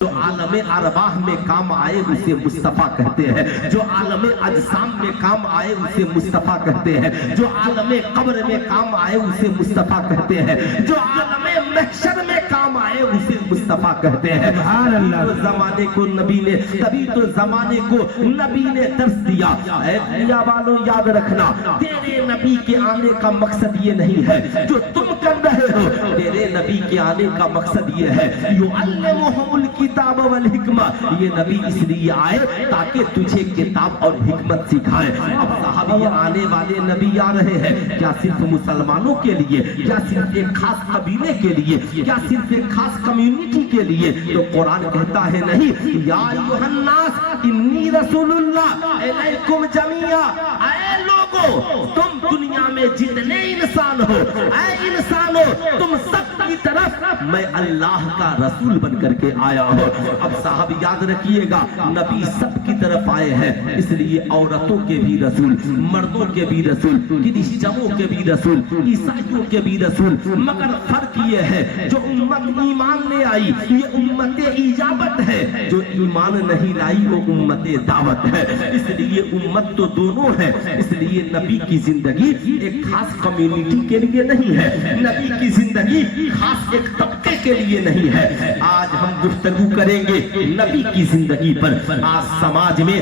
جو عالم ارواح میں کام آئے اسے مصطفیٰ کہتے ہیں، جو عالم اجسام میں کام آئے اسے مصطفیٰ کہتے ہیں، جو عالم قبر میں کام آئے اسے مصطفیٰ کہتے ہیں، جو عالم محشر میں کام آئے اسے مصطفیٰ کہتے ہیں۔ سبحان اللہ۔ تو زمانے کو نبی نے، تبھی تو زمانے کو نبی نے درس دیا۔ اے دنیا والوں یاد رکھنا، تیرے نبی کے آنے کا مقصد یہ نہیں ہے جو تم کر رہے ہو، تیرے نبی کے آنے کا مقصد یہ ہے یعلمہم الکتاب والحکمہ، یہ نبی اس لیے آئے تاکہ تجھے کتاب اور حکمت سکھائے۔ اب صحابی آنے والے نبی آ رہے ہیں، کیا صرف مسلمانوں کے لیے، کیا صرف ایک خاص قبیلے کے لیے، کیا صرف ایک خاص کمیونٹی کے لیے؟ تو قرآن کہتا ہے نہیں، یا ایھا الناس انی رسول اللہ الیکم جمیعا، اے لوگو تم دنیا میں جتنے انسان ہو، اے انسانو تم سب کی طرف میں اللہ کا رسول بن کر کے آیا ہوں۔ اب صاحب یاد رکھیے گا، نبی سب کی طرف آئے ہیں، اس لیے عورتوں کے بھی رسول، مردوں کے بھی رسول، کرسچنوں کے بھی رسول، عیسائیوں کے بھی رسول، مگر فرق یہ ہے جو امت ایمان لے آئی یہ امت اجابت ہے، جو ایمان نہیں لائی وہ امت دعوت ہے۔ اس لیے امت تو دونوں ہے، اس لیے نبی کی زندگی ایک خاص کمیونٹی کے لیے نہیں ہے، نبی کی زندگی خاص ایک طبقے کے لیے نہیں ہے۔ آج ہم گفتگو کریں گے نبی کی زندگی پر۔ آج سماج میں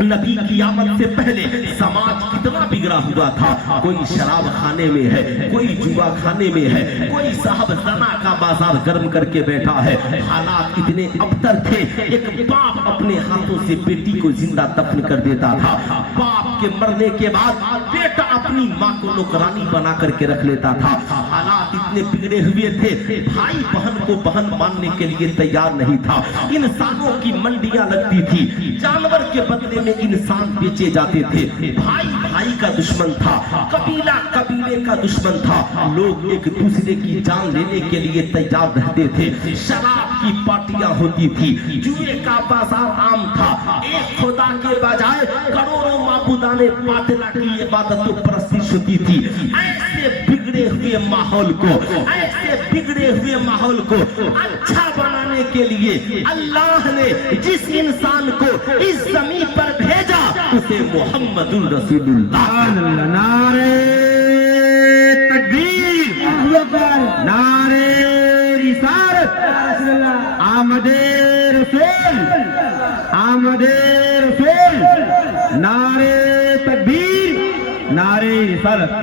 نبی کی آمد سے پہلے سماج کتنا بگڑا ہوا تھا، کوئی شراب خانے میں ہے، کوئی جوا خانے میں ہے، کوئی صاحب زنا کا بازار گرم کر کے بیٹھا ہے۔ حالات اتنے ابتر تھے، ایک باپ اپنے ہاتھوں سے بیٹی کو زندہ دفن کر دیتا تھا، باپ کے مرنے کے بعد بیٹا اپنی ماں کو نوکرانی بنا کر کے رکھ لیتا تھا۔ حالات اتنے بگڑے ہوئے تھے، بھائی بہن کو بہن ماننے کے لیے تیار نہیں تھا، انسانوں کی منڈیاں لگتی تھی، جانور کے بدلے میں انسان بیچے جاتے تھے، بھائی بھائی کا دشمن تھا، قبیلہ قبیلے کا دشمن تھا، لوگ ایک دوسرے کی جان لینے کے لیے تیار رہتے تھے، شراب کی پارٹیاں ہوتی تھی، جوئے کا بازار عام تھا، ایک خدا کے بجائے کروڑوں معبودان باطلہ کی عبادت و پرستش ہوتی تھی۔ ایسے بگڑے ہوئے ماحول کو، ایسے بگڑے ہوئے ماحول کو اچھا بنانے کے لیے اللہ نے جس انسان کو اس زمین پر بھیجا اسے محمد الرسول اللہ۔ نعرہ تکبیر، نعرہ رسالت، آمد رسول، آمد رسول، نعرہ تکبیر، نعرہ رسالت۔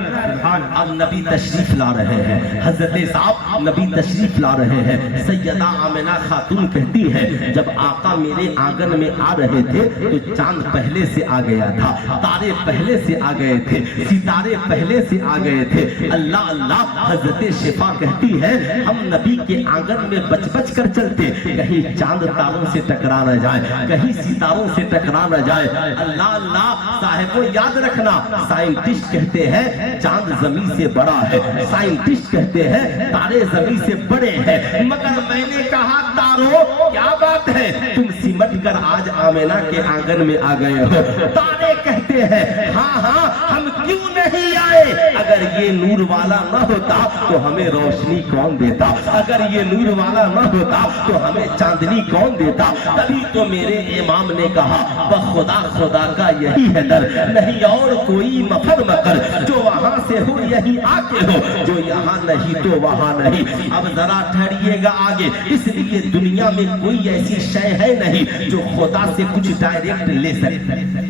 اب نبی تشریف لا رہے ہیں، حضرت صاحب نبی تشریف لا رہے ہیں۔ سیدہ آمنہ خاتون کہتی ہے جب آقا میرے آنگن میں آ رہے تھے تو چاند پہلے سے آ گیا تھا، تارے پہلے سے آ گئے تھے، ستارے پہلے سے آ گئے تھے۔ اللہ اللہ، حضرت شفا کہتی ہے ہم نبی کے آنگن میں بچ بچ کر چلتے، کہیں چاند تاروں سے ٹکرا نہ جائے، کہیں ستاروں سے ٹکرا نہ جائے۔ اللہ اللہ، صاحبوں یاد رکھنا، سائنٹسٹ کہتے ہیں چاند زمین سے بڑا ہے، سائنٹسٹ کہتے ہیں تارے زمین سے بڑے ہیں، مگر میں نے کہا تاروں کیا بات ہے تم سمٹ کر آج آمنہ کے آنگن میں آ گئے ہو؟ تارے کہتے ہیں ہاں ہاں ہم کیوں نہیں آئے، اگر یہ نور والا نہ ہوتا تو ہمیں روشنی کون دیتا، اگر یہ نور والا نہ ہوتا تو ہمیں چاندنی کون دیتا۔ تبھی تو میرے امام نے کہا بخدا خدا کا یہی ہے در، نہیں اور کوئی مفر مکر، جو وہاں سے ہو یہی آکے ہو، جو یہاں نہیں تو وہاں نہیں۔ اب ذرا ٹھہریے گا آگے، اس لیے دنیا میں کوئی ایسی شے ہے نہیں جو خدا سے کچھ ڈائریکٹ لے سکتے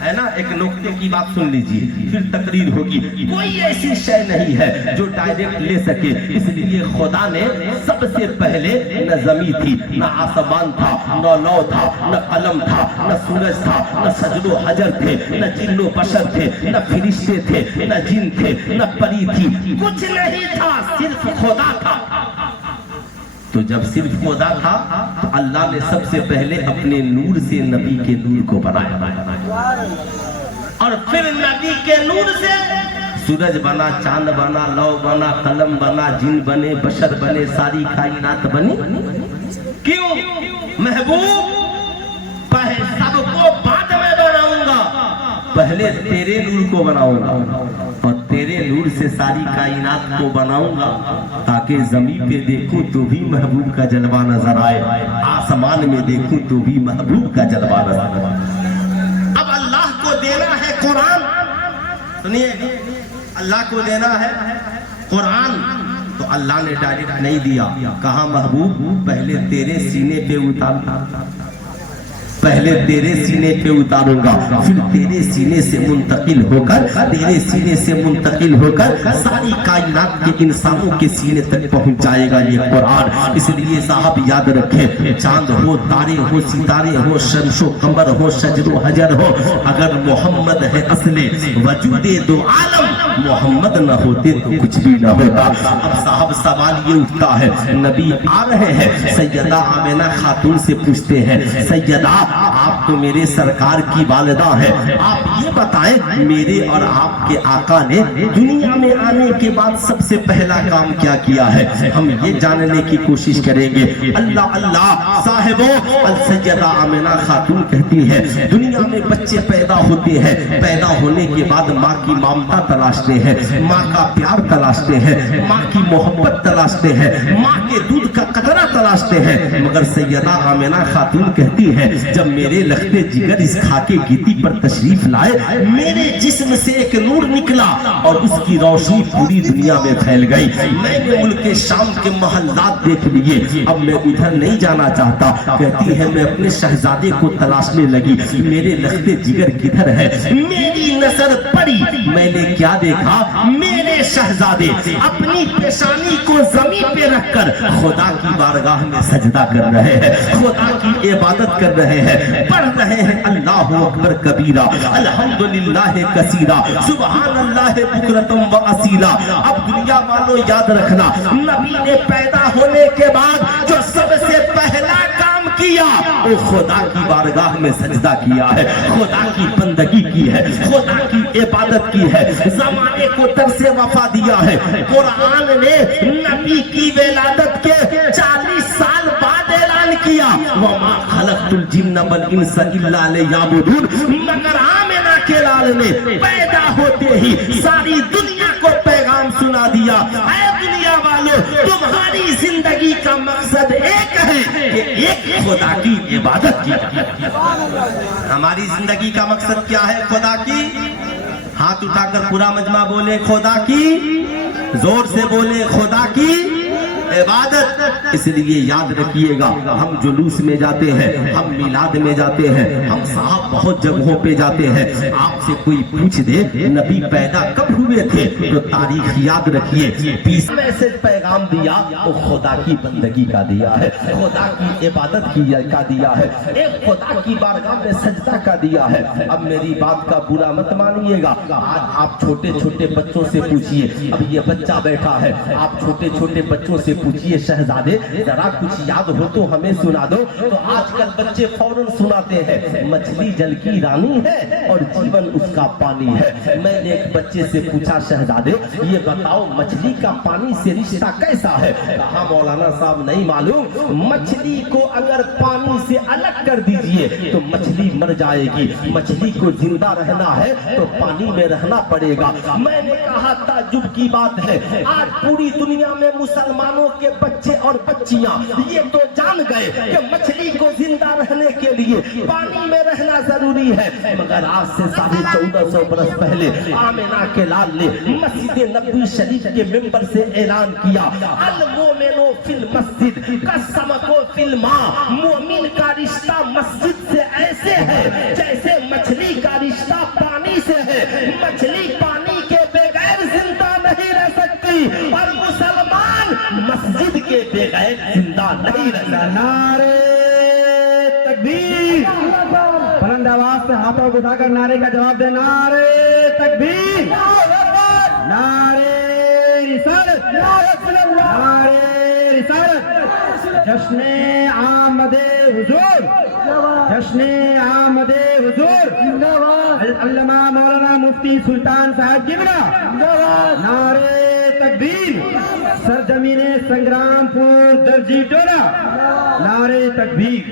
ہے نا۔ ایک نقطے کی بات سن لیجیے پھر تقریر ہوگی، کوئی ایسی شے نہیں ہے جو ڈائریکٹ لے سکے، اس لیے خدا نے سب سے پہلے نہ زمین تھی، نہ آسمان تھا، نہ لو تھا، نہ قلم تھا، نہ سورج تھا، نہ شجر و حجر تھے، نہ جن و بشر تھے، نہ فرشتے تھے، نہ جن تھے، نہ پری تھی، کچھ نہیں تھا، صرف خدا تھا۔ تو جب صرف خدا تھا تو اللہ نے سب سے پہلے اپنے نور سے نبی کے نور کو بنایا، اور پھر نبی کے نور سے سورج بنا، چاند بنا، لو بنا، قلم بنا، جن بنے، بشر بنے، ساری کائنات بنی۔ کیوں؟ محبوب پہلے سب کو بعد میں بناؤں گا، پہلے تیرے نور کو بناؤں گا، اور تیرے نور से सारी कायनात को बनाऊंगा ताकि जमीन पे देखूं तो भी महबूब का जलवा नजर आए, आसमान में देखूं तो भी महबूब का जलवा नजर आए। अब अल्लाह को देना है कुरान, सुनिए, अल्लाह को देना है कुरान, तो अल्लाह ने डायरेक्ट नहीं दिया, कहा महबूब पहले तेरे सीने पे उतार, पहले तेरे सीने पे उतारूंगा, फिर तेरे सीने से मुंतकिल होकर, तेरे सीने से मुंतकिल होकर सारी कायनात के इंसानों के सीने तक पहुंच जाएगा ये कुरान। इसलिए साहब याद रखें, चांद हो, तारे हो, सितारे हो, शमशो कमर हो, शजरो हजर हो, अगर मोहम्मद है असले वजूदे दो आलम, मोहम्मद न होते तो कुछ भी न होता। अब साहब सवाल ये उठता है, नबी आ रहे हैं, सैयदा आमिना खातून से पूछते हैं, सैयदा आप तो मेरे सरकार की वालिदा है, आप ये बताएं मेरे और आपके आका ने दुनिया में आने के बाद सबसे पहला काम क्या किया है, हम ये जानने की कोशिश करेंगे। अल्लाह अल्लाह साहिबो, सैयदा आमिना खातून कहती है दुनिया में बच्चे पैदा होते हैं, पैदा होने के बाद माँ की ममता तलाशते हैं, माँ का प्यार तलाशते हैं, माँ की मोहब्बत तलाशते हैं, माँ के दूध का कतरा तलाशते हैं, मगर सैयदा आमिना खातून कहती है जब मेरे लखते जिगर इस खाके गीती पर तशरीफ लाए, मेरे जिस्म से एक नूर निकला और उसकी रोशनी पूरी दुनिया में फैल गई। मैंने मुल्क शाम के महल्लात देख लिए, अब मैं उधर नहीं जाना चाहता। कहती है मैं अपने शहजादे को तलाशने लगी, मेरे लखते जिगर किधर है, मेरी नजर पड़ी, मैंने क्या देखा, मेरे शहजादे अपनी पेशानी को जमीन पे रखकर खुदा की बारगाह में सजदा कर रहे हैं, खुदा की इबादत कर रहे हैं, पढ़ रहे हैं अल्लाहु अकबर कबीरा, अल्हम्दुलिल्लाह कसीरा, सुभान अल्लाह बुकरतम व असीला। अब दुनिया वालों याद रखना, नबी ने पैदा होने के बाद जो सबसे पहला काम किया वो खुदा की बारगाह में सजदा किया है, खुदा की बंदगी की है, खुदा की इबादत की है, ज़माने को तर से वफा दिया है। कुरान ने नबी की विलादत के 40 साल बाद ऐलान किया, वमा खलक़तुल जिन्न वल इंसा इल्ला लियअबुदून, मगर आमिना के लाल ने पैदा होते ही सारी दुनिया को पैगाम सुना दिया, ऐ दुनिया वालों तुम्हारी जिंदगी का मकसद एक है कि एक खुदा की इबादत की। हमारी जिंदगी का मकसद क्या है खुदा की? हाथ उठाकर पूरा मजमा बोले खुदा की, जोर से बोले खुदा की इबादत। इसलिए याद रखिएगा, हम जुलूस में जाते हैं, हम मिलाद में जाते हैं, हम साहब बहुत जगहों पे जाते हैं, आपसे कोई पूछ दे नबी पैदा कब हुए थे तो तारीख याद रखिए, 20 में से पैगाम दिया वो खुदा की बंदगी का दिया है, खुदा की इबादत का दिया है, एक खुदा की बारगाह में सजदा का दिया है। अब मेरी बात का बुरा मत मानिएगा, आज आप छोटे छोटे बच्चों से पूछिए, अब ये बच्चा बैठा है, आप छोटे छोटे बच्चों से पूछिए शहजादे जरा कुछ याद हो तो हमें सुना दो, तो आजकल बच्चे फौरन सुनाते हैं मछली जल की रानी है और जीवन उसका पानी है। मैंने एक बच्चे से पूछा शहजादे ये बताओ मछली का पानी से रिश्ता कैसा है? कहा मौलाना साहब नहीं मालूम, मछली को अगर पानी से अलग कर दीजिए तो मछली मर जाएगी, मछली को जिंदा रहना है तो पानी में रहना पड़ेगा। मैंने कहा ताज्जुब की बात है, आज पूरी दुनिया में मुसलमानों के बच्चे और बच्चियां ये तो जान गए कि मछली को जिंदा रहने के लिए पानी में रहना जरूरी है, मगर आज से 1450 बरस पहले आमिना के लाल ने मस्जिद नबवी शरीफ के मेंबर से ऐलान किया, अल मोमिनो फिल मस्जिद कसमको फिल मां, मोमिन का रिश्ता मस्जिद से ऐसे है जैसे मछली का रिश्ता पानी से है, मछली पानी के बगैर जिंदा नहीं रह सकती और मुसलमान मस्जिद के बगैर जिंदा नहीं रहना। नारे तकबीर, बुलंद आवाज से हाथों को उठाकर नारे का जवाब दे, नारे तकबीर, नारे रिसालत, नारे रिसालत। जश्ने आमदे हुजूर, जश्ने आमदे हुजूर, अल्लामा मौलाना मुफ्ती सुल्तान साहब जिब्रा, नारे तकबीर, सरजमीन संग्रामपुर दर्जी टोला, नारे तकबीर।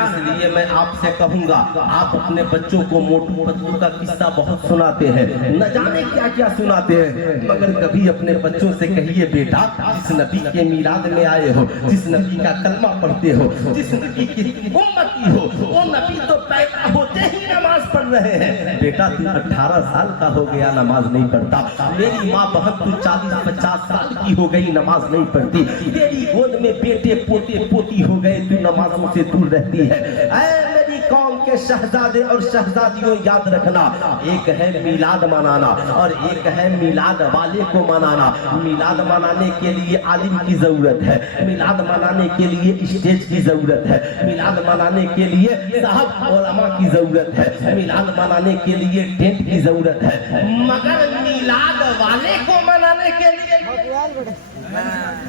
इसलिए मैं आपसे कहूंगा, आप अपने बच्चों को मोटू पतलू का किस्सा बहुत सुनाते हैं, न जाने क्या क्या सुनाते हैं, मगर कभी अपने बच्चों से कहिए बेटा, जिस नबी के मीलाद में आए हो, जिस नबी का कलमा पढ़ते हो, जिस नबी की उम्मती हो, वो नबी तो पैदा होते ही नमाज पढ़ रहे हैं। बेटा तू 18 साल का हो गया, नमाज नहीं पढ़ता। मेरी माँ बहन तू 40-50 साल की हो गई, नमाज नहीं पढ़ती। तेरी गोद में बेटे पोते पोती हो गए, तू नमाजों से दूर रहती है। ऐ मेरी कौम के शहजादे और शहजादियों, याद रखना, एक है मिलाद मनाना और एक है मिलाद वाले को मनाना। मिलाद मनाने के लिए आलिम की जरूरत है, मिलाद मनाने के लिए स्टेज की जरूरत है, मिलाद मनाने के लिए साहब उलमा की जरूरत है, मिलाद मनाने के लिए टेंट की जरूरत है, मगर मिलाद वाले को मनाने के लिए,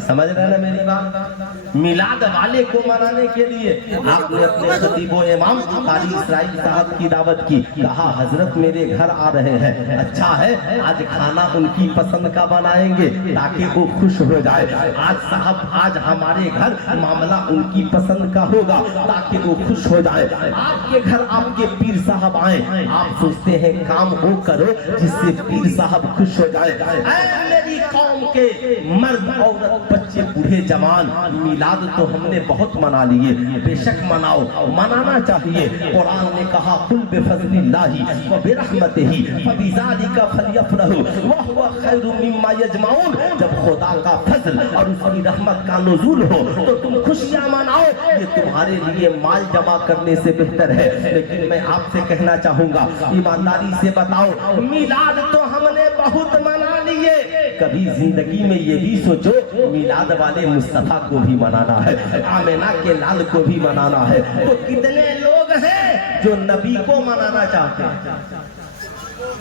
समझ रहे ना मेरी बात, मिलाद वाले को मनाने के लिए आपने अपने खतीबो इमाम कारी इसराइल साहब की दावत की, कहा हजरत मेरे घर आ रहे हैं, अच्छा है आज खाना उनकी पसंद का बनाएंगे ताकि वो खुश हो जाए। आज साहब आज हमारे घर मामला उनकी पसंद का होगा ताकि वो खुश हो जाए। आपके घर आपके पीर साहब आए, आप सोचते हैं काम वो करो जिससे पीर साहब खुश हो जाए। ऐ मेरी कौम के मर्द औरत बच्चे बूढ़े जवान, मिलाद तो हमने बहुत मना लिए, बेशक मनाओ, मनाना चाहिए। कुरान ने कहा कुल बिफज़लिल्लाहि व बिरहमतिही फबिज़ालिका फलयफ़रहू व हुवा खैरुम मिम्मा यजमाऊन। जब खुदा का फजल और उसकी रहमत का नुज़ूल हो तो तुम खुशियां मनाओ, ये तुम्हारे लिए माल जमा करने से बेहतर है। लेकिन मैं आपसे कहना चाहूंगा, ईमानदारी से बताओ, मिलाद तो हमने बहुत मना लिए, कभी जिंदगी में ये भी सोचो मिलाद वाले मुस्तफा को भी मनाना है, आमिना के लाल को भी मनाना है। तो कितने लोग हैं जो नबी को मनाना चाहते हैं?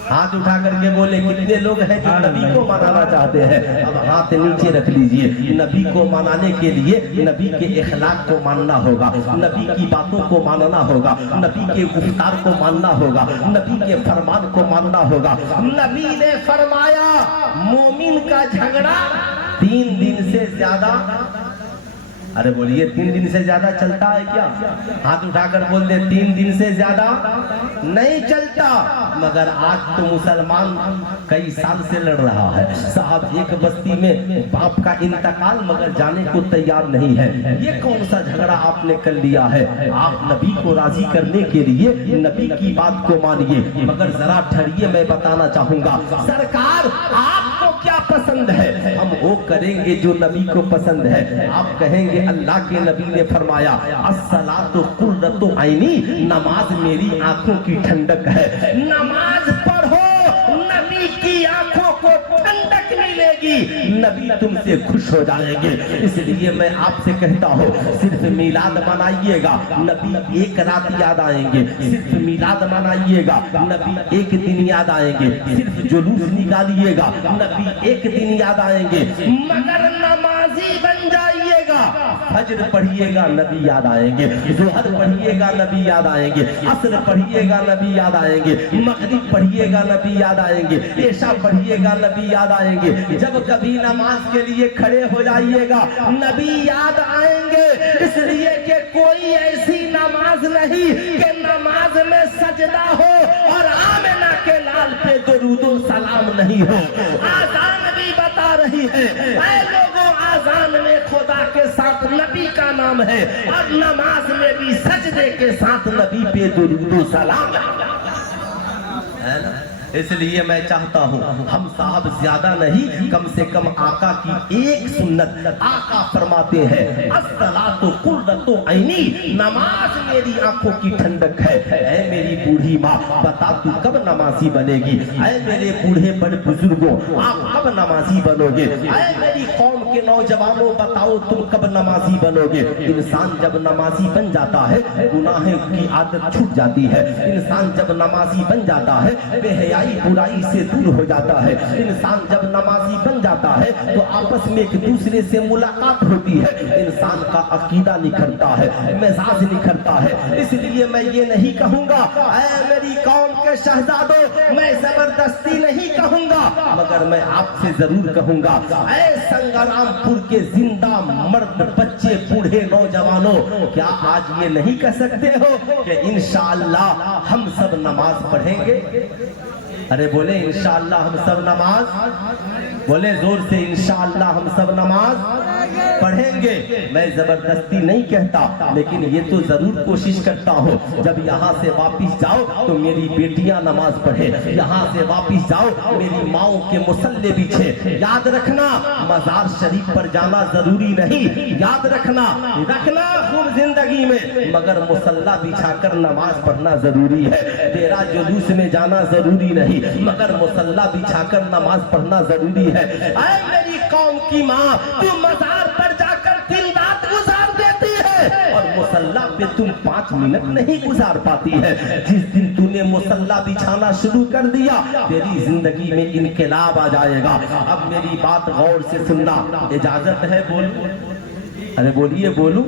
हाथ उठा करके बोले कितने लोग हैं जो नबी को मनाना चाहते हैं? अब हाथ नीचे रख लीजिए। नबी को मनाने के लिए नबी के इखलाक को मानना होगा, नबी की बातों को मानना होगा, नबी के गुफ्तार को मानना होगा, नबी के फरमान को मानना होगा। नबी ने फरमाया मोमिन का झगड़ा 3 दिन से ज्यादा, अरे बोलिए 3 दिन से ज्यादा चलता है क्या? हाथ उठाकर बोल दे 3 दिन से ज्यादा नहीं चलता। मगर आज तो मुसलमान कई साल से लड़ रहा है। साहब एक बस्ती में बाप का इंतकाल मगर जाने को तैयार नहीं है। ये कौन सा झगड़ा आपने कर लिया है? आप नबी को राजी करने के लिए नबी की बात को मानिए। मगर जरा ठहरिए, मैं बताना चाहूंगा, सरकार आपको क्या पसंद है हम वो करेंगे जो नबी को पसंद है। आप कहेंगे अल्लाह के नबी ने फरमाया अस्सलातु कुर्रतु ऐनी, नमाज मेरी आंखों की ठंडक है। नमाज पढ़ो, नबी की आंखों को ठंडक मिलेगी, नबी तुमसे खुश हो जाएंगे। इसलिए मैं आपसे कहता हूँ सिर्फ मिलाद मनाइएगा, नबी एक रात याद आएंगे। सिर्फ मिलाद मनाइएगा, नबी एक दिन याद आएंगे। सिर्फ जुलूस निकालिएगा, नबी एक दिन याद आएंगे। मगर नमाजी बन जाइएगा, फज्र पढ़िएगा नबी याद आएंगे, ज़ोहर पढ़िएगा नबी याद आएंगे, असर पढ़िएगा नबी याद आएंगे, मगरिब पढ़िएगा नबी याद आएंगे, इशा पढ़िएगा नबी याद आएंगे। जब कभी नमाज के लिए खड़े हो जाइएगा नबी याद आएंगे। इसलिए कि कोई ऐसी नमाज नहीं कि नमाज में सजदा हो और आमिना के लाल पे दुरूदो सलाम नहीं हो। आजान भी बता रही है, ऐ लोगों आजान में खुदा के साथ नबी का नाम है और नमाज में भी सजदे के साथ नबी पे दुरूद सलाम है ना। इसलिए मैं चाहता हूँ हम साहब ज्यादा नहीं, कम से कम आका की एक सुन्नत। आका फरमाते हैं अस्सलातु कुर्रतु ऐनी, नमाज मेरी आंखों की ठंडक है। ऐ मेरी बूढ़ी माँ बता तू कब नमाजी बनेगी? ऐ मेरे बूढ़े बड़े बुजुर्गों आप कब नमाजी बनोगे? ऐ मेरी कौम के नौजवानों बताओ तुम कब नमाजी बनोगे? इंसान जब नमाजी बन जाता है गुनाह की आदत छूट जाती है। इंसान जब नमाजी बन जाता है बेहया बुराई से दूर हो जाता है। इंसान जब नमाजी बन जाता है तो आपस में एक दूसरे से मुलाकात होती है, इंसान का अकीदा निखरता है, मिजाज निखरता है। इसलिए मैं ये नहीं कहूंगा ऐ मेरी कौम के शहजादों, मैं जबरदस्ती नहीं कहूंगा, मगर मैं आपसे जरूर कहूंगा ऐ संग्राम बलरामपुर के जिंदा मर्द बच्चे बूढ़े नौजवानों, क्या आज ये नहीं कह सकते हो कि इंशाअल्लाह हम सब नमाज पढ़ेंगे? अरे बोले इंशाअल्लाह हम सब नमाज, बोले जोर से इंशाअल्लाह हम सब नमाज पढ़ेंगे। मैं जबरदस्ती नहीं कहता, लेकिन ये तो जरूर कोशिश करता हूँ जब यहाँ से वापिस जाओ तो मेरी बेटियां नमाज पढ़े, यहाँ से वापिस जाओ मेरी माओ के मुसल्ले बिछे। याद रखना मजार शरीफ पर जाना जरूरी नहीं, याद रखना खूब जिंदगी में, मगर मुसल्ला बिछाकर नमाज पढ़ना जरूरी है। तेरा जुलूस में जाना जरूरी नहीं, मगर मुसल्ला बिछाकर नमाज पढ़ना जरूरी है। ऐ मेरी कौम की माँ, तू मजार पर जाकर दिन रात गुजार देती है और मुसल्ला पे तुम 5 मिनट नहीं गुजार पाती है। जिस दिन तूने मुसल्ला बिछाना शुरू कर दिया तेरी जिंदगी में इनकलाब आ जाएगा। अब मेरी बात गौर से सुनना, इजाजत है? बोल, अरे बोलिए, बोलूं?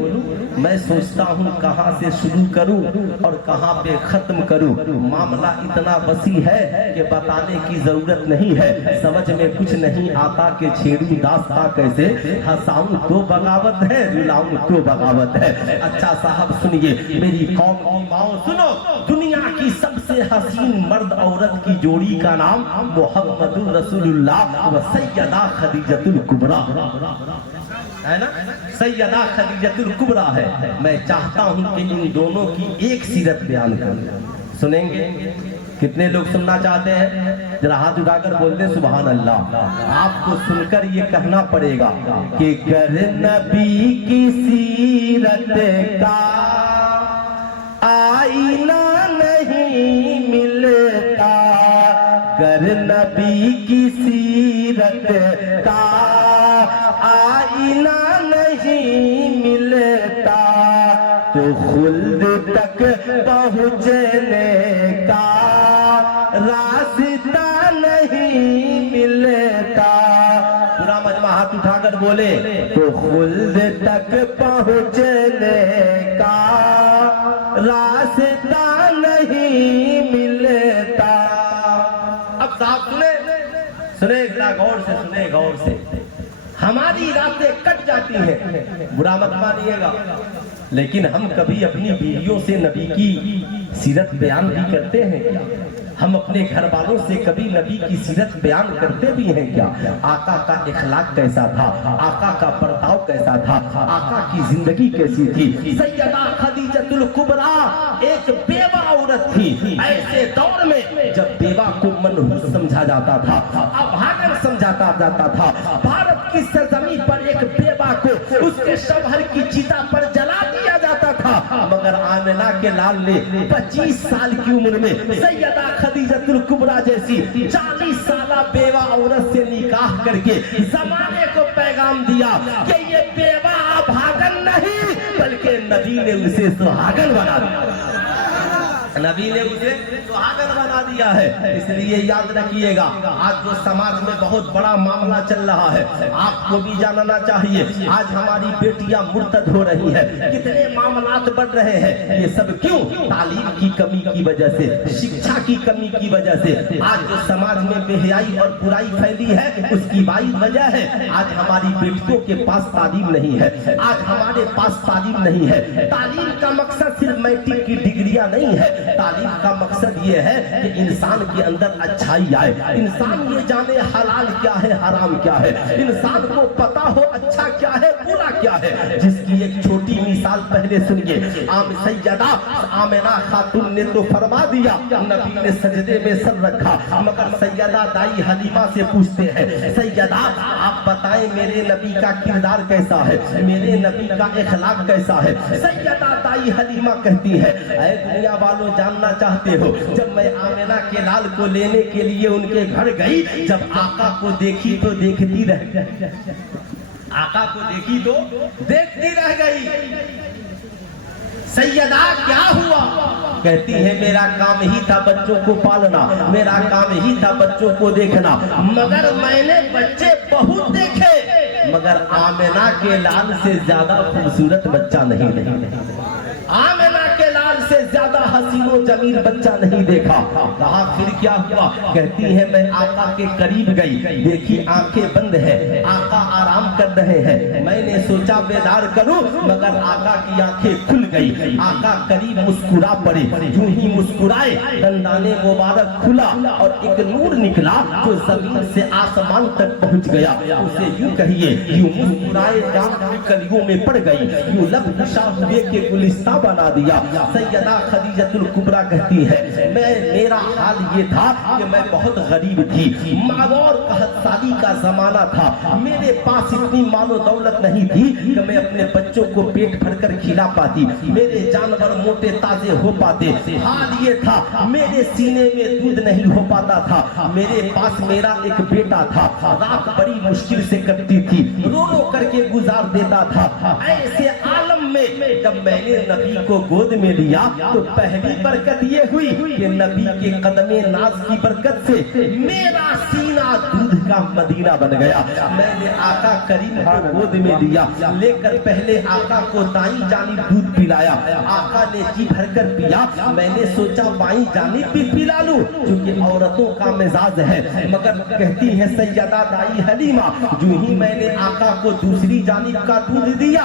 मैं सोचता हूँ कहाँ से शुरू करूं और कहाँ पे खत्म करूं। मामला इतना वसी है कि बताने की जरूरत नहीं है। समझ में कुछ नहीं आता कि छेड़ू दास्ता कैसे, हंसाऊं तो बगावत है, रुलाऊं तो बगावत है। अच्छा साहब सुनिए, मेरी कौम की माओ सुनो, दुनिया की सबसे हसीन मर्द औरत की जोड़ी का नाम मोहम्मदुर रसूलुल्लाह व सैयदा खदीजतुल कुबरा है ना, सैयदा खदीजतुल कुबरा है। मैं चाहता हूं कि इन दोनों की एक सीरत बयान करूं। सुनेंगे? कितने लोग सुनना चाहते हैं? जरा हाथ उठाकर बोलते सुभान अल्लाह। आपको सुनकर ये कहना पड़ेगा कि गर नबी की सीरत का आईना नहीं मिलता, गर नबी की सीरत का आईना नहीं मिलता तो खुल्द तक पहुँचने का रास्ता नहीं मिलता। पूरा मजमा हाथ उठाकर बोले तो खुल्द तक पहुँचने का रास्ता नहीं मिलता। अब साहब सुने जरा गौर से, सुने गौर से। हमारी रातें कट जाती हैं, बुरा मत मानिएगा, लेकिन हम कभी अपनी बीवियों से नबी की सीरत बयान भी करते हैं क्या? हम अपने घर वालों से कभी नबी की सीरत बयान करते भी हैं क्या? आका का इखलाक कैसा था, आका का बर्ताव कैसा था, आका की जिंदगी कैसी थी? सैयदा खदीजतुल कुबरा एक बेवा औरत थी। ऐसे दौर में जब बेवा को मनहूस समझा जाता था, अभागन समझाता जाता था, भारत की सरजमीन पर एक बेवा को उसके शौहर की चिता पर जला दिया जाता था, मगर आमिना के लाल ने 25 साल की उम्र में सैयदा खदीजतुल कुबरा जैसी 40 साला बेवा औरत से निकाह करके जमाने को पैगाम दिया कि ये बेवा अभागन नहीं बल्कि नबी ने उसे सुहागन बना दिया। नबी ने उसे सुहागन बना दिया है। इसलिए याद रखिएगा, आज जो समाज में बहुत बड़ा मामला चल रहा है आपको भी जानना चाहिए। आज हमारी बेटियां मुर्तद हो रही है, कितने मामलात बढ़ रहे हैं। ये सब क्यों? तालीम की कमी की वजह से, शिक्षा की कमी की वजह से। आज जो समाज में बेहयाई और बुराई फैली है उसकी बड़ी वजह है आज हमारी बेटियों के पास तालीम नहीं है, आज हमारे पास तालीम नहीं है। तालीम का मकसद सिर्फ मैट्रिक की डिग्रियां नहीं है, तालीम का मकसद ये है कि इंसान के अंदर अच्छाई आए, इंसान ये जाने हलाल क्या है हराम क्या है, इंसान को पता हो अच्छा क्या है बुरा क्या है। जिसकी एक छोटी मिसाल पहले सुनिए। सैयदा आमिना खातून ने तो फरमा दिया, नबी ने सजदे में सर रखा, मगर सैयदा दाई हलीमा से पूछते हैं, सैयदा आप बताएं मेरे नबी का किरदार कैसा है, मेरे नबी का इखलाक कैसा है। सैयदा दाई हलीमा कहती है, ऐ दुनिया वालों जानना चाहते हो, जब मैं आमिना के लाल को लेने के लिए उनके घर गई, जब आका को देखी तो देखती रह गई, आका को देखी तो देखती रह गई। सैयदा क्या हुआ? कहती है मेरा काम ही था बच्चों को पालना, मेरा काम ही था बच्चों को देखना, मगर मैंने बच्चे बहुत देखे, मगर आमिना के लाल से ज्यादा खूबसूरत बच्चा नहीं। आमिना के लाल से ज्यादा हसीन व जमील बच्चा नहीं देखा। कहा फिर क्या हुआ? कहती है मैं आका के करीब गई, देखी आंखें बंद है, आका आराम कर रहे हैं। मैंने सोचा बेदार करूं, मगर आका की आंखें खुल गई। आका करीब मुस्कुरा पड़े, यूं ही मुस्कुराए, दंदाने मुबारक खुला और एक नूर निकला जो जमीन से आसमान तक पहुंच गया। उसे यूं कहिए, यूं मुस्कुराए जान कलियों में पड़ गई, यूं लब खुशा हुए के गुलिस्ता बना दिया। सैयदा खदीजतुल कुबरा कहती है मेरा हाल ये था कि मैं बहुत गरीब थी, मागौर कहतसाली का जमाना था, मेरे पास इतनी मालो दौलत नहीं थी कि मैं अपने बच्चों को पेट भरकर खिला पाती, मेरे जानवर मोटे ताजे हो पाते। हाल ये था मेरे सीने में दूध नहीं हो पाता था, मेरे पास मेरा एक बेटा था, रात बड़ी मुश्किल से कटती थी, रो रो करके गुजार देता था। ऐसे आलम में जब मैंने नबी को गोद में लिया तो पहली बरकत ये हुई कि नबी के कदमे नाज की बरकत से मेरा सीना दूध का मदीना बन गया। मैंने आका करीम को गोद में लिया, लेकर पहले आका को दाईं जानिब दूध पिलाया। आका ने जी भरकर पिया, मैंने सोचा बाईं जानिब भी पिला लूं, क्योंकि औरतों का मिजाज है। मगर कहती है सैयदा दाई हलीमा, जो ही मैंने आका को दूसरी जानिब का दूध दिया,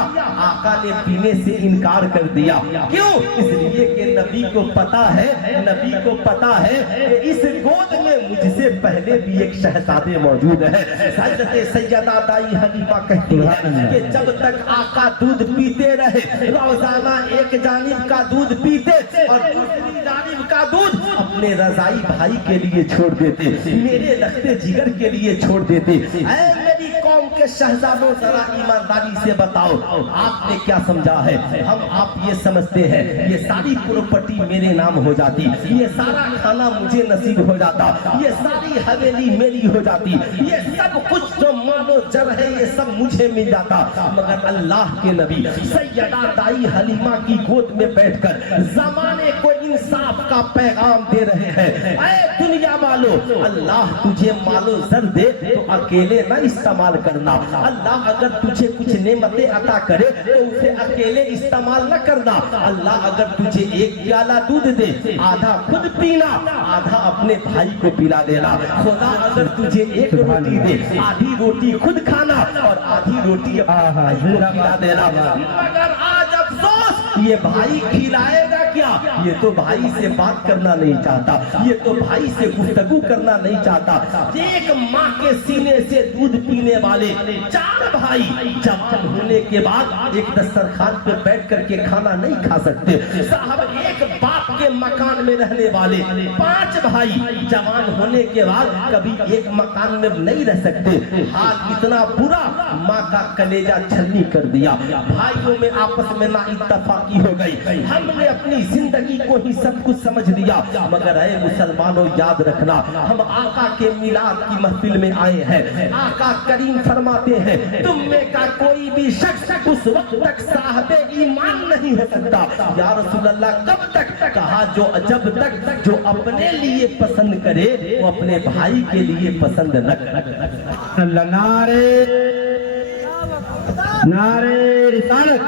आका ने पीने से इनकार कर दिया। क्यों? इसलिए कि नबी को पता है, नबी को पता है कि इस गोद में मुझसे पहले भी एक शहजादे मौजूद है। हज़रत सैयदा दाई हलीमा कहती है कि जब तक आका दूध पीते रहे, रोजाना एक जानिब का दूध पीते और दूसरी जानिब का दूध अपने रजाई भाई के लिए छोड़ देते, मेरे रखते जिगर के लिए छोड़ देते। ऐ मेरी कौम के शहजादों, जरा ईमानदारी से बताओ आपने क्या समझा है? हम आप ये समझते हैं ये सारी प्रॉपर्टी मेरे नाम हो जाती, ये सारा खाना मुझे नसीब हो जाता, ये सारी हवेली मेरी हो जाती, ये सब कुछ जो मानो जब है ये सब मुझे मिल जाता। मगर अल्लाह के नबी सैयदा दाई हलीमा की गोद में बैठकर जमाने को इंसाफ का पैगाम दे रहे हैं। ऐ दुनिया वालों, अल्लाह तुझे मालो जर दे तो अकेले न इस्तेमाल करना, अल्लाह अगर तुझे कुछ नेमतें अता करे तो उसे अकेले इस्तेमाल न करना। अल्लाह अगर तुझे एक प्याला दूध दे, आधा खुद पीना, आधा अपने भाई को पिला देना। खुदा अगर तुझे एक रोटी दे, आधी रोटी खुद खाना और आधी रोटी अपने भाई को खिला देना। मगर आज अफसोस, ये भाई खिलाएगा क्या? ये तो भाई से बात करना नहीं चाहता, ये तो भाई से गुफ्तगू करना नहीं चाहता। एक माँ के सीने से दूध पीने वाले 4 भाई जवान होने के बाद एक दस्तरखान पे बैठ करके खाना नहीं खा सकते। साहब, एक बाप के मकान में रहने वाले 5 भाई जवान होने के बाद कभी एक मकान में नहीं रह सकते। हाल इतना बुरा, माँ का कलेजा छलनी कर दिया, भाइयों में आपस में ना इत्तफाकी हो गई, हमने अपनी जिंदगी को ही सब कुछ समझ लिया। मगर ऐ मुसलमानों, याद रखना, हम आका के मिलाद की महफिल में आए हैं। आका करीम फरमाते हैं तुम में का कोई भी शख्स उस वक्त तक साहबे ईमान नहीं हो सकता। या रसूल अल्लाह, कब तक? कहा जब तक जो अपने लिए पसंद करे वो अपने भाई के लिए पसंद न करे। नारे रिसालत,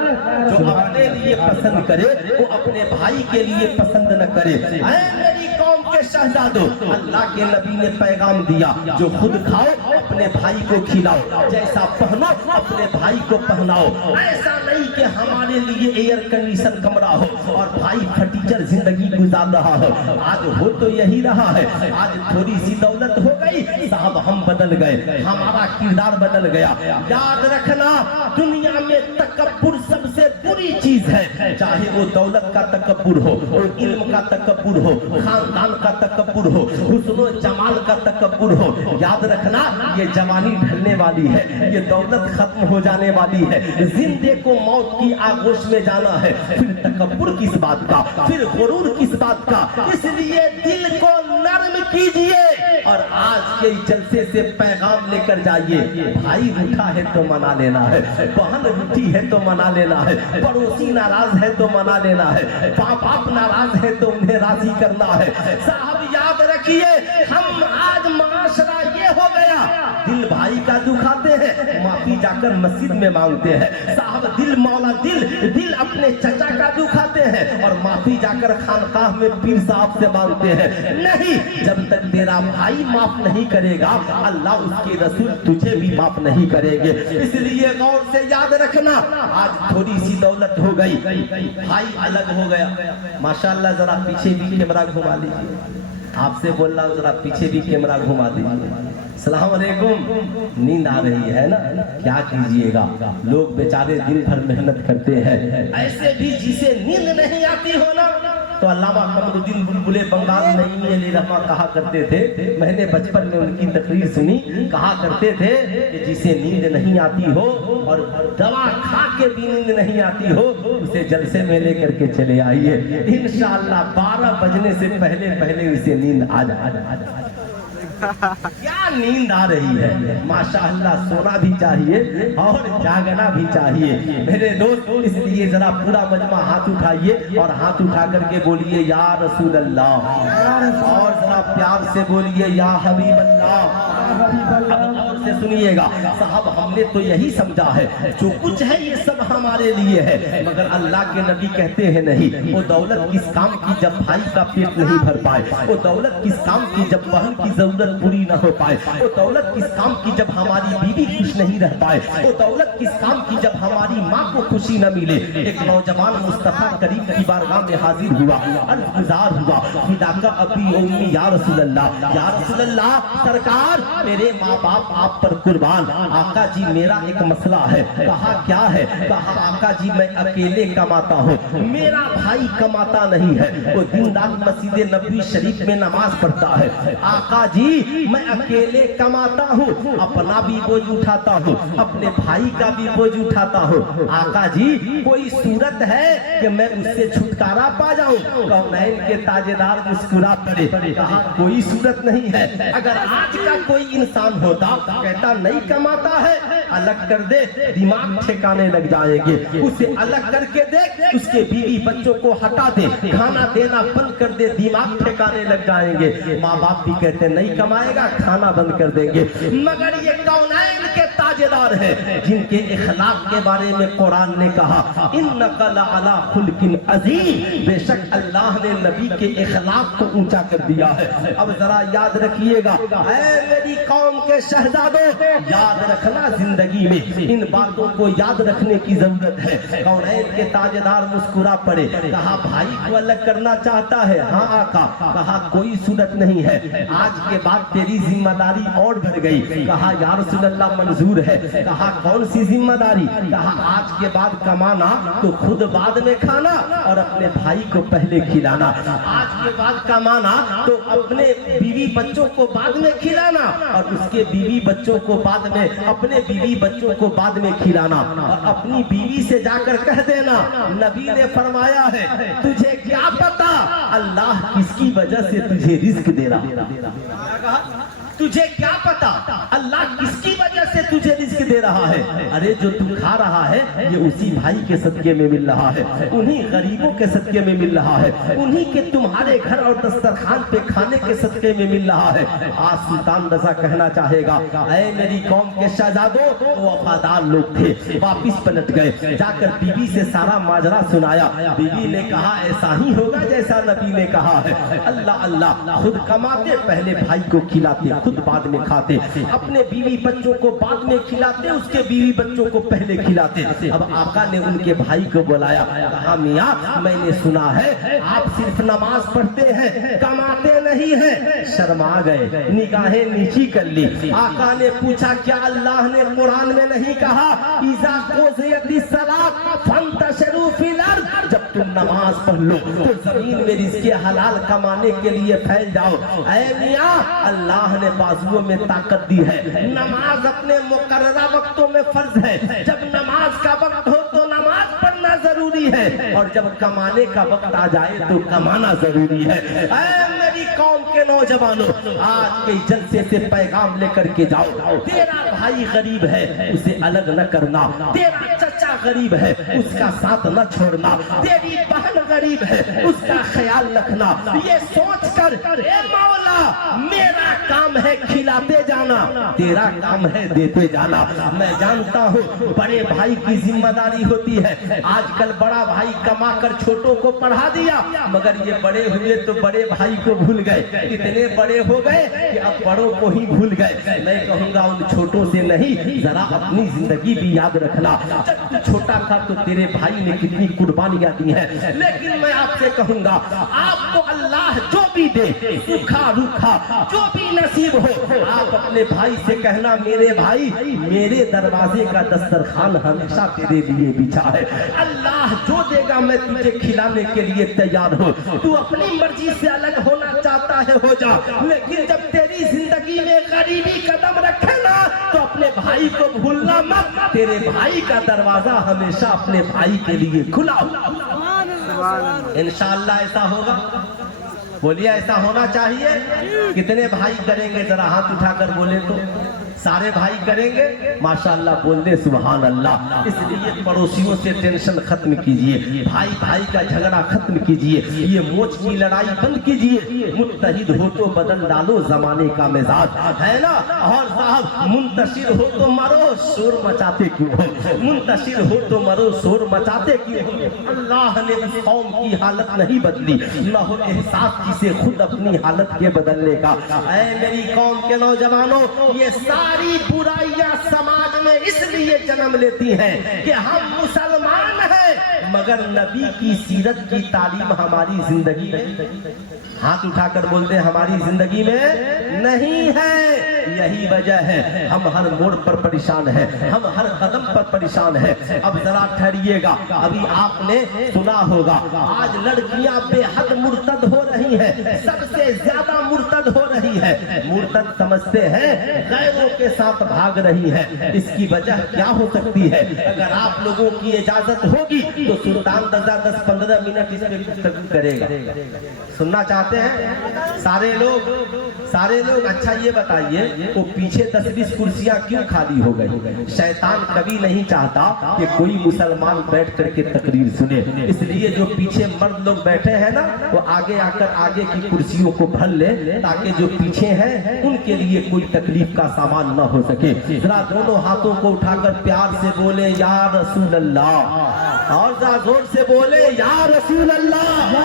जो अपने लिए पसंद करे वो अपने भाई के लिए पसंद न करे। ऐ मेरी कौम के शहजादों, अल्लाह के नबी ने पैगाम दिया, जो खुद खाओ अपने भाई को खिलाओ, जैसा पहनो अपने भाई को पहनाओ। ऐसा नहीं कि हमारे लिए एयर कंडीशन कमरा हो और भाई फटीचर जिंदगी गुजार रहा हो। आज हो तो यही रहा है। आज थोड़ी सी दौलत हो गई, साहब हम बदल गए, हमारा किरदार बदल गया। याद रखना, दुनिया में तकब्बुर सबसे बुरी चीज है, चाहे वो दौलत का तकब्बुर हो, वो इल्म का तकब्बुर हो, खानदान का तकब्बुर हो, हुस्न और जमाल का तकब्बुर हो। याद रखना, ये जवानी ढलने वाली है, ये दौलत खत्म हो जाने वाली है, जिंदे को मौत की आगोश में जाना है। फिर तकब्बुर किस बात का, फिर गुरूर किस बात का? इसलिए दिल को नर्म कीजिए और आज के जलसे से पैगाम लेकर जाइए। भाई रूठा है तो मना लेना है, बहन रूठी है तो मना लेना है, पड़ोसी नाराज है तो मना लेना है, बाप नाराज है तो उन्हें राजी करना है। साहब याद रखिए, हम आज माशरा ये हो गया, दिल भाई का दुखाते हैं, माफी जाकर मस्जिद में मांगते हैं। साहब दिल मौला दिल अपने चचा का दुखाते हैं और माफी भी जाकर खानकाह में पीर साहब से मांगते हैं। नहीं, जब तक तेरा भाई माफ नहीं करेगा अल्लाह उसके रसूल तुझे भी माफ नहीं करेंगे। इसलिए गौर से याद रखना, आज थोड़ी सी दौलत हो गई, भाई अलग हो गया, माशाल्लाह जरा पीछे भी कैमरा घुमा लीजिए, आपसे बोल रहा हूँ जरा पीछे भी कैमरा घुमा दीजिए। सलाम अलैकुम। नींद आ रही है ना, क्या कीजिएगा, लोग बेचारे दिन भर मेहनत करते हैं, ऐसे भी जिसे नींद नहीं आती हो ना, तो अल्लामा कमरुद्दीन बुलबुले बंगाल नहीं अली रहमा कहा करते थे, मैंने बचपन में उनकी तकरीर सुनी, कहा करते थे कि जिसे नींद नहीं आती हो और दवा खा के भी नींद नहीं आती हो उसे जलसे में लेकर के चले आइए, इंशाअल्लाह 12 बजने से पहले पहले उसे नींद आ जाए। क्या नींद आ रही है, माशाअल्लाह, सोना भी चाहिए और जागना भी चाहिए मेरे दोस्त। इसलिए जरा पूरा मजमा हाथ उठाइए और हाथ उठा करके बोलिए या रसूल अल्लाह, और जरा प्यार से बोलिए या हबीब अल्लाह। अब गौर से सुनिएगा साहब, हमने तो यही समझा है जो कुछ है ये सब हमारे लिए है, मगर अल्लाह के नबी कहते हैं नहीं, वो दौलत किस काम की जब भाई का पेट नहीं भर पाए, वो दौलत किस काम की जब बहन की जरूरत पूरी न हो पाए, वो दौलत किस काम की जब हमारी बीवी खुश नहीं रह पाए, वो दौलत किस काम की जब हमारी माँ को खुशी न मिले। एक नौजवान मुस्तफा करीम की बारगाह में हाजिर हुआ, अर्ज़गुज़ार हुआ, फिदा का अबी उम्मी या रसूल अल्लाह, या रसूल अल्लाह, सरकार मेरे माँ बाप आप पर कुर्बान, आका जी मेरा एक मसला है। कहा क्या है? कहा आका जी मैं अकेले कमाता हूँ, मेरा भाई कमाता नहीं है, वो दिन रात मस्जिद नबवी शरीफ में नमाज पढ़ता है, आका जी मैं अकेले कमाता हूँ, अपना भी बोझ उठाता हूँ, अपने भाई का भी बोझ उठाता हूँ, आका जी कोई सूरत है कि मैं उससे छुटकारा पा जाऊं? कौनैन के ताजेदार मुस्कुरा पड़े, कहा कोई सूरत नहीं है। अगर आज का कोई इंसान होता कहता नहीं कमाता है, अलग कर दे, दिमाग ठिकाने लग जाएंगे, उसे अलग करके दे, उसके बीवी बच्चों को हटा दे, खाना देना बंद कर दे, दिमाग ठिकाने लग जाएंगे। माँ बाप भी कहते नहीं कमाएगा, खाना बंद कर देंगे, मगर ये कौनैन के ताजेदार है जिनके इखलाक के बारे में कुरान ने कहा इन्नका लअला खुल्किन अज़ीम, बेशक अल्लाह ने नबी के इखलाक को ऊंचा कर दिया है। अब जरा याद रखिएगा, ऐ मेरी कौम के शहजादों, याद रखना जिंदगी में इन बातों को याद रखने की जरूरत है। कौनैन के ताजेदार मुस्कुरा पड़े, कहा भाई को अलग करना चाहता है? हाँ आका। कहा कोई सूरत नहीं है, आज के बाद तेरी जिम्मेदारी और बढ़ गई। कहा या रसूल अल्लाह मंजूर है। कहा कौन सी जिम्मेदारी? कहा आज के बाद कमाना तो खुद बाद में खाना और अपने भाई को पहले खिलाना, आज के बाद कमाना तो अपने बीवी बच्चों को बाद में खिलाना और उसके बीवी बच्चों को बाद में, अपने बीवी बच्चों को बाद में खिलाना, और अपनी बीवी से जाकर कह देना नबी ने फरमाया है तुझे क्या पता अल्लाह किसकी वजह से तुझे रिस्क दे रहा, तुझे क्या पता अल्लाह किसकी वजह से तुझे रिस्क दे रहा है। अरे जो तू खा रहा है ये उसी भाई के सदके में मिल रहा है, उन्हीं गरीबों के सदके में मिल रहा है, उन्हीं के तुम्हारे घर और दस्तरखान पे खाने के सदके में मिल रहा है। आज सुल्तान रजा कहना चाहेगा, ऐ मेरी कौम के शहजादों, वो वफादार लोग थे, वापिस पलट गए, जाकर बीवी से सारा माजरा सुनाया। बीवी ने कहा ऐसा ही होगा जैसा नबी ने कहा है। अल्लाह अल्लाह, खुद कमाते, पहले भाई को खिलाते, खुद बाद में खाते, अपने बीवी बच्चों को बाद में खिलाते, उसके बीवी बच्चों को पहले खिलाते। अब आका ने उनके भाई को बुलाया, कहा मियां मैंने सुना है आप सिर्फ नमाज पढ़ते हैं, कमाते नहीं हैं। शर्मा गए, निगाहें नीची कर ली। आका ने पूछा क्या अल्लाह ने कुरान में नहीं कहा इज़ा क़ुज़ियतिस सलात फंतशिरू फिल अर्ज़, जब तुम नमाज पढ़ लो तो जमीन में रिज़्क़ हलाल कमाने के लिए फैल जाओ। ऐ मियां अल्लाह ने बाजुओं में ताकत दी है, नमाज अपने मुकर्ररा वक्तों में फर्ज है, जब नमाज का वक्त हो तो नमाज पढ़ना जरूरी है और जब कमाने का वक्त आ जाए तो कमाना जरूरी है। ऐ मेरी कौम के नौजवानों, आज के जलसे से पैगाम लेकर के जाओ, तेरा भाई गरीब है उसे अलग न करना, तेरा चचा गरीब है उसका साथ न छोड़ना, तेरी बहन गरीब है उसका ख्याल रखना, ये सोच कर ए मौला मेरा काम है खिलाते जाना, तेरा काम है देते जाना। मैं जानता हूँ बड़े भाई की जिम्मेदारी होती है, आजकल बड़ा भाई कमा कर छोटों को पढ़ा दिया, मगर ये बड़े हुए तो बड़े भाई को भूल गए, इतने बड़े हो गए कि अब बड़ों को ही भूल गए। मैं कहूँगा उन छोटों से नहीं, जरा अपनी जिंदगी भी याद रखना, जब तू छोटा था तो तेरे भाई ने कितनी कुर्बानियां दी हैं। लेकिन मैं आपसे कहूँगा आपको अल्लाह जो भी दे, सूखा रूखा जो भी नसीब हो, आप अपने भाई से कहना मेरे भाई मेरे दरवाजे का दस्तरखान हमेशा तेरे लिए बिछा है, अल्लाह जो देगा मैं तुझे खिलाने के लिए तैयार हूँ। तू अपनी मर्जी से अलग होना चाहता है हो जा, लेकिन जब तेरी जिंदगी में गरीबी कदम रखे ना तो अपने भाई को भूलना मत, तेरे भाई का दरवाजा हमेशा अपने भाई के लिए खुला हो। इंशाअल्लाह ऐसा होगा, बोलिए ऐसा होना चाहिए। कितने भाई करेंगे, जरा हाथ उठाकर बोले तो। सारे भाई करेंगे, माशाअल्लाह बोल दे सुभान अल्लाह। इसलिए पड़ोसियों से टेंशन खत्म कीजिए, भाई भाई का झगड़ा खत्म कीजिए, ये मोच की लड़ाई बंद कीजिए। मुत्तहिद हो तो बदल डालो जमाने का मिजाज, है ना। और साहब मुंतशिर हो तो मरो, शोर मचाते क्यों हो, मुंतशिर हो तो मरो, शोर मचाते क्यों हो। अल्लाह ने उस कौम की हालत नहीं बदली, न हो एहसास जिसे खुद अपनी हालत के बदलने का। ऐ मेरी कौम के नौजवानों, ये सारी बुराइयां समाज में इसलिए जन्म लेती हैं कि हम मुसलमान हैं मगर नबी की सीरत की तालीम हमारी जिंदगी में, हाथ उठाकर बोलते हमारी जिंदगी में नहीं है। यही वजह है हम हर मोड़ पर परेशान हैं, हम हर कदम पर परेशान हैं। अब जरा ठहरिएगा, अभी आपने सुना होगा आज लड़कियां बेहद मुर्तद हो रही हैं, सबसे ज्यादा मुर्तद हो रही है। मुर्तद समझते हैं गैरों के साथ भाग रही है। इसकी वजह क्या हो सकती है? अगर आप लोगों की इजाजत होगी तो सुल्तान रजा 10-15 मिनट इस पे गुफ्तगू करेगा। सुनना चाहते हैं सारे लोग? अच्छा ये बताइए वो पीछे 10-20 कुर्सियां क्यों खाली हो गई? शैतान कभी नहीं चाहता कि कोई मुसलमान बैठ करके तकरीर सुने, इसलिए जो पीछे मर्द लोग बैठे हैं ना वो आगे आकर आगे की कुर्सियों को भर ले, ताकि जो पीछे हैं उनके लिए कोई तकलीफ का सामान न हो सके। जरा दोनों हाथों को उठाकर प्यार से बोले या रसूल अल्लाह, और जरा जोर से बोले या रसूल अल्लाह।